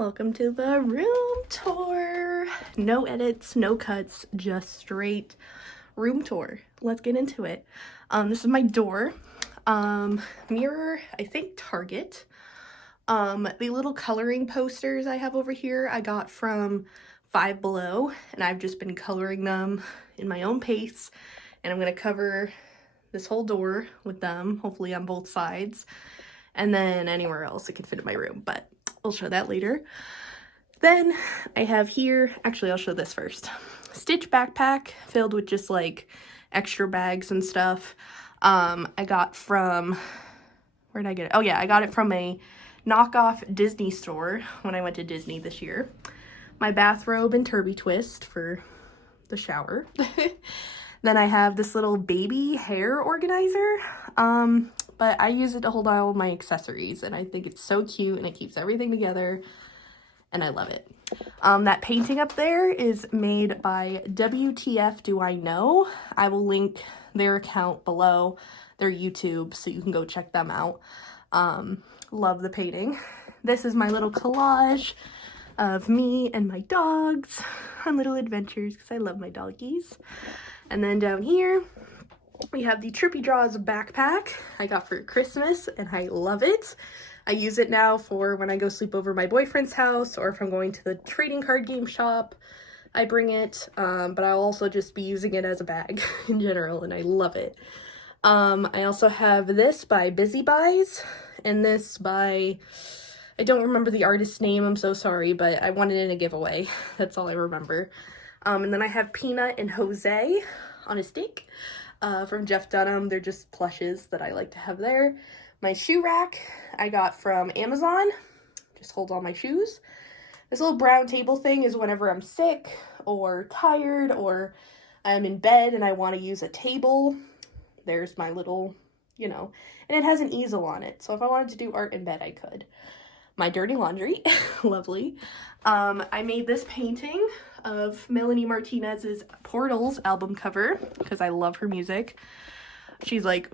Welcome to the room tour. No edits, no cuts, just straight room tour. Let's get into it. This is my door. Mirror, I think Target. The little coloring posters I have over here I got from Five Below, and I've just been coloring them in my own pace, and I'm gonna cover this whole door with them, hopefully on both sides, and then anywhere else it can fit in my room, but I'll show that later. Then I have here, actually I'll show this first, Stitch backpack filled with just like extra bags and stuff. I got from, where did I get it? Oh yeah, I got it from a knockoff Disney store when I went to Disney this year. My bathrobe and Turby twist for the shower. Then I have this little baby hair organizer, but I use it to hold all my accessories, and I think it's so cute and it keeps everything together, and I love it. That painting up there is made by WTF Do I Know. I will link their account below, their YouTube, so you can go check them out. Love the painting. This is my little collage of me and my dogs on little adventures because I love my doggies. And then down here, we have the Trippy Draws backpack I got for Christmas, and I love it. I use it now for when I go sleep over my boyfriend's house, or if I'm going to the trading card game shop, I bring it. But I'll also just be using it as a bag in general, and I love it. I also have this by Busy Buys, and this by, I don't remember the artist's name, I'm so sorry, but I won it in a giveaway. That's all I remember. And then I have Peanut and Jose on a stick from Jeff Dunham. They're just plushes that I like to have there. My shoe rack I got from Amazon. Just holds all my shoes. This little brown table thing is whenever I'm sick or tired or I'm in bed and I want to use a table. There's my little, and it has an easel on it. So if I wanted to do art in bed, I could. My dirty laundry, lovely. I made this painting of Melanie Martinez's Portals album cover because I love her music. She's like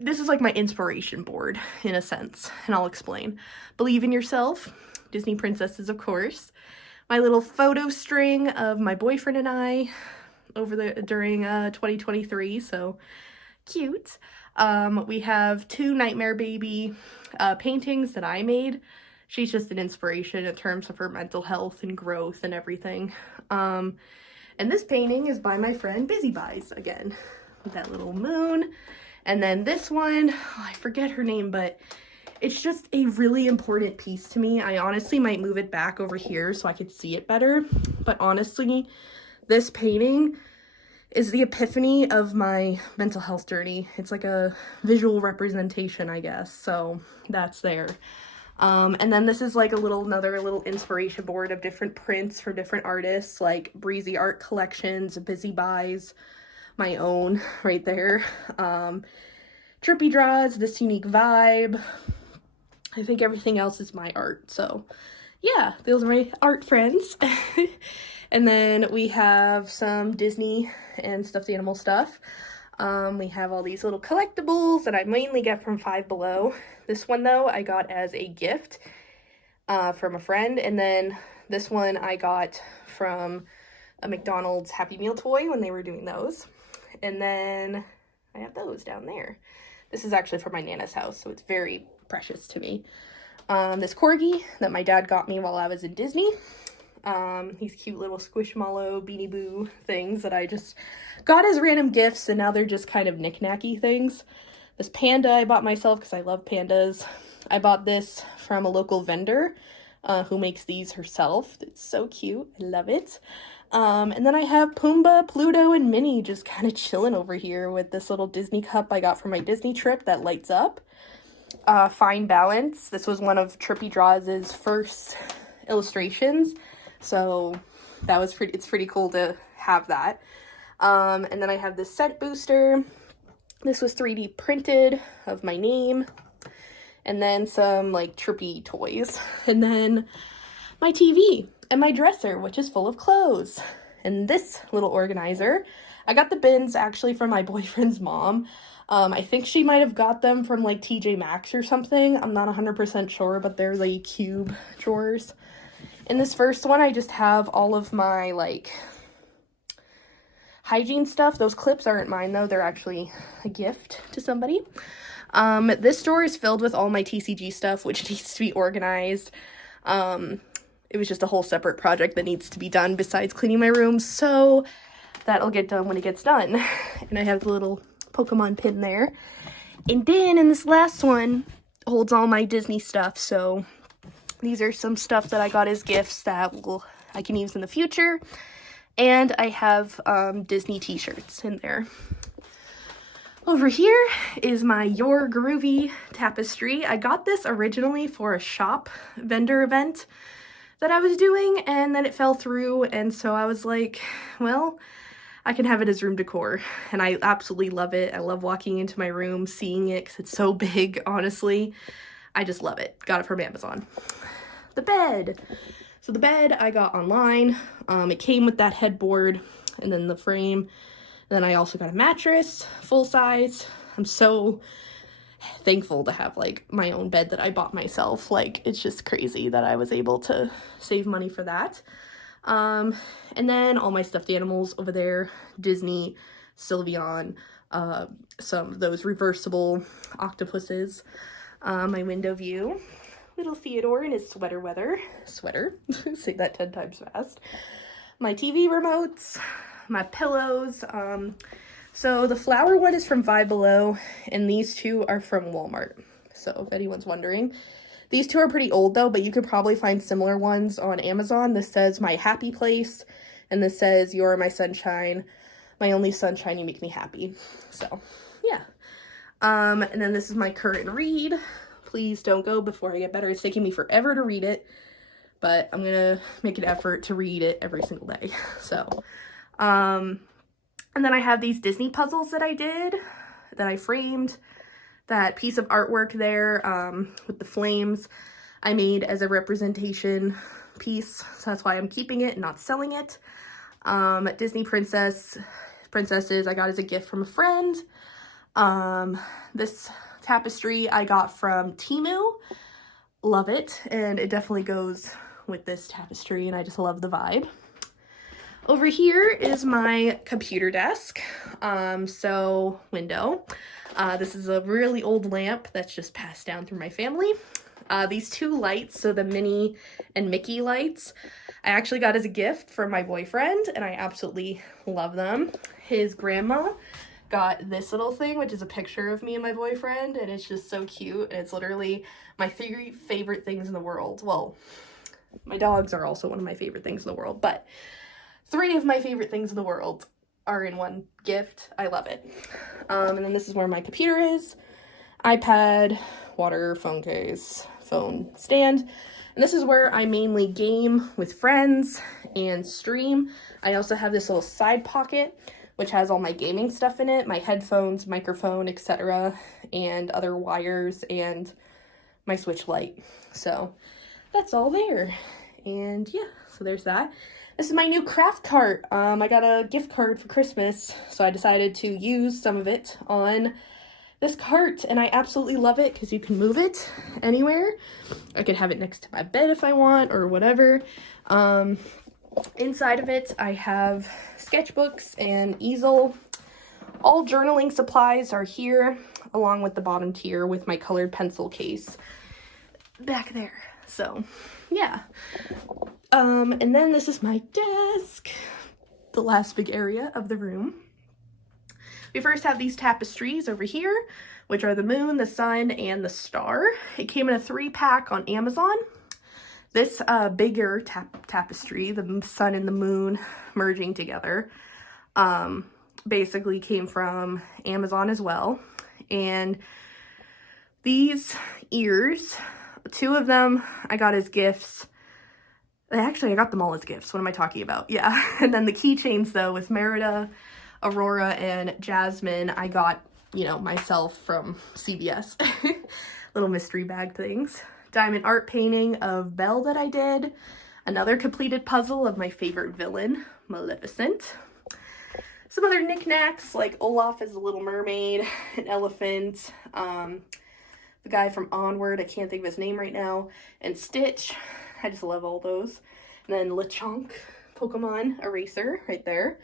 this is like my inspiration board in a sense, and I'll explain. Believe in Yourself, Disney princesses, of course. My little photo string of my boyfriend and I during 2023, so cute. We have two Nightmare Baby paintings that I made. She's just an inspiration in terms of her mental health and growth and everything. And this painting is by my friend Busy Buys again, with that little moon. And then this one, I forget her name, but it's just a really important piece to me. I honestly might move it back over here so I could see it better. But honestly, this painting is the epiphany of my mental health journey. It's like a visual representation, I guess. So that's there. And then this is like another little inspiration board of different prints for different artists, like Breezy Art Collections, Busy Buys, my own right there. Trippy Draws, This Unique Vibe. I think everything else is my art. So yeah, those are my art friends. And then we have some Disney and stuffed animal stuff. We have all these little collectibles that I mainly get from Five Below. This one, though, I got as a gift from a friend. And then this one I got from a McDonald's Happy Meal toy when they were doing those. And then I have those down there. This is actually from my Nana's house, so it's very precious to me. This corgi that my dad got me while I was in Disney. These cute little Squishmallow Beanie Boo things that I just got as random gifts, and now they're just kind of knick-knacky things. This panda I bought myself because I love pandas. I bought this from a local vendor who makes these herself. It's so cute. I love it. And then I have Pumbaa, Pluto, and Minnie just kind of chilling over here with this little Disney cup I got from my Disney trip that lights up. Fine Balance. This was one of Trippy Draws' first illustrations. So that was it's pretty cool to have that. And then I have this scent booster. This was 3D printed of my name. And then some like trippy toys. And then my TV and my dresser, which is full of clothes. And this little organizer I got the bins actually from my boyfriend's mom. I think she might have got them from like TJ Maxx or something. I'm not 100% sure, but they're like cube drawers. In this first one, I just have all of my like hygiene stuff. Those clips aren't mine though. They're actually a gift to somebody. This drawer is filled with all my TCG stuff, which needs to be organized. It was just a whole separate project that needs to be done besides cleaning my room, so that'll get done when it gets done. And I have the little Pokemon pin there. And then in this last one holds all my Disney stuff, so these are some stuff that I got as gifts that I can use in the future. And I have Disney t-shirts in there. Over here is my Your Groovy tapestry. I got this originally for a shop vendor event that I was doing, and then it fell through, and so I was like, well, I can have it as room decor, and I absolutely love it. I love walking into my room, seeing it, because it's so big, honestly. I just love it. Got it from Amazon. The bed. So the bed I got online. It came with that headboard, and then the frame. Then I also got a mattress, full size. I'm so thankful to have like my own bed that I bought myself. Like, it's just crazy that I was able to save money for that. And then all my stuffed animals over there, Disney, Sylveon, some of those reversible octopuses, my window view, little Theodore in his sweater, say that 10 times fast, my TV remotes, my pillows. So the flower one is from Five Below, and these two are from Walmart. So if anyone's wondering, these two are pretty old though, but you could probably find similar ones on Amazon. This says My Happy Place, and this says You're My Sunshine, my only sunshine, you make me happy. So yeah. And then this is my current read. Please don't go before I get better. It's taking me forever to read it, but I'm gonna make an effort to read it every single day. So and then I have these Disney puzzles that I did, that I framed. That piece of artwork there with the flames I made as a representation piece, so that's why I'm keeping it and not selling it. Disney princesses I got as a gift from a friend. This tapestry I got from Temu. Love it, and it definitely goes with this tapestry, and I just love the vibe. Over here is my computer desk, so window. This is a really old lamp that's just passed down through my family. These two lights, so the Minnie and Mickey lights, I actually got as a gift from my boyfriend, and I absolutely love them. His grandma got this little thing, which is a picture of me and my boyfriend, and it's just so cute. And it's literally my 3 favorite things in the world. Well, my dogs are also one of my favorite things in the world, but 3 of my favorite things in the world are in one gift. I love it. And then this is where my computer is. iPad, water, phone case, phone stand. And this is where I mainly game with friends and stream. I also have this little side pocket, which has all my gaming stuff in it, my headphones, microphone, etc., and other wires, and my Switch light. So that's all there. And yeah, so there's that. This is my new craft cart. I got a gift card for Christmas, so I decided to use some of it on this cart, and I absolutely love it because you can move it anywhere. I could have it next to my bed if I want, or whatever. Inside of it, I have sketchbooks and easel. All journaling supplies are here, along with the bottom tier with my colored pencil case back there. So yeah. And then this is my desk, the last big area of the room. We first have these tapestries over here, which are the moon, the sun, and the star. It came in a 3-pack on Amazon. This bigger tapestry, the sun and the moon merging together, basically came from Amazon as well. And these ears, 2 of them I got as gifts. Actually, I got them all as gifts. What am I talking about? Yeah. And then the keychains, though, with Merida, Aurora, and Jasmine, I got, you know, myself from CVS. Little mystery bag things. Diamond art painting of Belle that I did. Another completed puzzle of my favorite villain, Maleficent. some other knickknacks, like Olaf is a Little Mermaid, an elephant, the guy from Onward, I can't think of his name right now, and Stitch. I just love all those. And then LeChonk, Pokemon eraser right there.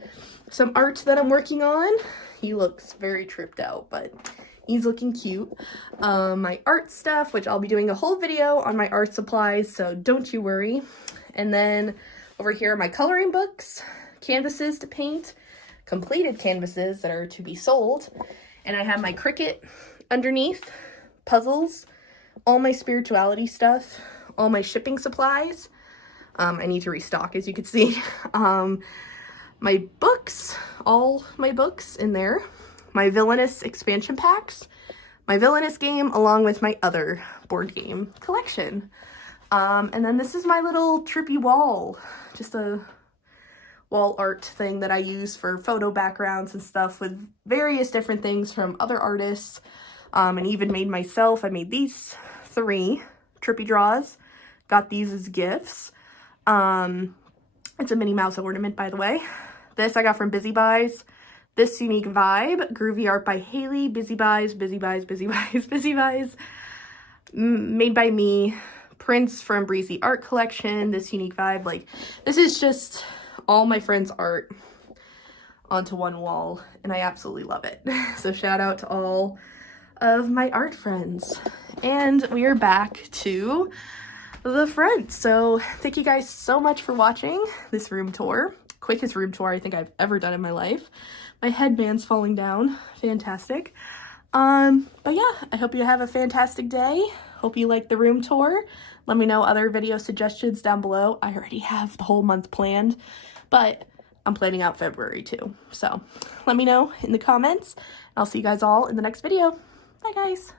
Some art that I'm working on. He looks very tripped out, but he's looking cute. My art stuff, which I'll be doing a whole video on my art supplies, so don't you worry. And then over here are my coloring books, canvases to paint, completed canvases that are to be sold. And I have my Cricut underneath, puzzles, all my spirituality stuff, all my shipping supplies. I need to restock, as you can see. My books, all my books in there. My Villainous expansion packs, my Villainous game, along with my other board game collection. And then this is my little trippy wall, just a wall art thing that I use for photo backgrounds and stuff with various different things from other artists, and even made myself. I made these 3 trippy draws, got these as gifts. It's a Minnie Mouse ornament, by the way. This I got from Busy Buys. This Unique Vibe, groovy art by Haley, Busy Buys, Busy Buys, Busy Buys, Busy Buys. Made by me. Prints from Breezy Art Collection, this Unique Vibe. Like, this is just all my friends' art onto one wall, and I absolutely love it. So shout out to all of my art friends. And we are back to the front. So thank you guys so much for watching this room tour. Quickest room tour I think I've ever done in my life. My headband's falling down. Fantastic. But yeah, I hope you have a fantastic day. Hope you like the room tour. Let me know other video suggestions down below. I already have the whole month planned, but I'm planning out February too. So let me know in the comments. I'll see you guys all in the next video. Bye guys.